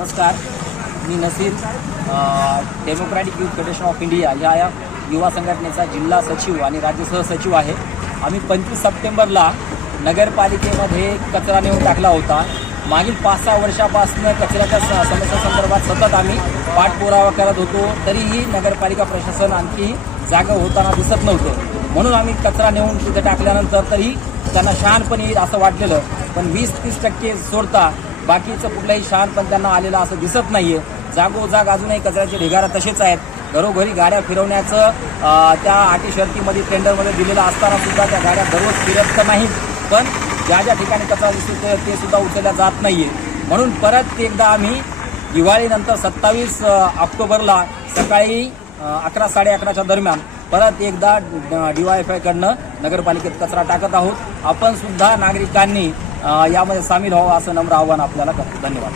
नमस्कार, मी Naseer democratic youth federation of India या युवा संघटनेचा जिल्हा सचिव आणि राज्य सहसचिव आहे। आम्ही 25 सप्टेंबरला नगरपालिकेमध्ये कचरा नेऊन टाकला होता। मागील 5-6 वर्षापासून कचऱ्याच्या समस्येसंदर्भात सतत आम्ही पाठपुरावा करत होतो, तरीही नगरपालिका प्रशासन आणखी जागा होताना दिसत नव्हतं। म्हणून आम्ही कचरा नेऊन तिथे टाकल्यानंतर तरी त्यांना शहाणपण येईल असं वाटलेलं, पण 20-30% सोडता बाकीचं कुठलाही शहाणपण त्यांना आलेलं असं दिसत नाहीये। जागोजाग अजूनही कचऱ्याचे ढिगारा तसेच आहेत। घरोघरी गाड्या फिरवण्याचं त्या अटी शर्तीमध्ये टेंडरमध्ये दिलेलं असताना सुद्धा त्या गाड्या दररोज फिरत तर नाहीत, पण ज्या ज्या ठिकाणी कचरा दिसतो ते सुद्धा उचलल्या जात नाहीये। म्हणून परत एकदा आम्ही दिवाळीनंतर 27 ऑक्टोबरला सकाळी 11-11:30च्या दरम्यान परत एकदा DYFI कडनं नगरपालिकेत कचरा टाकत आहोत। आपण सुद्धा नागरिकांनी यामध्ये सामील व्हावं असं नम्र आवाहन आपल्याला करतो। धन्यवाद।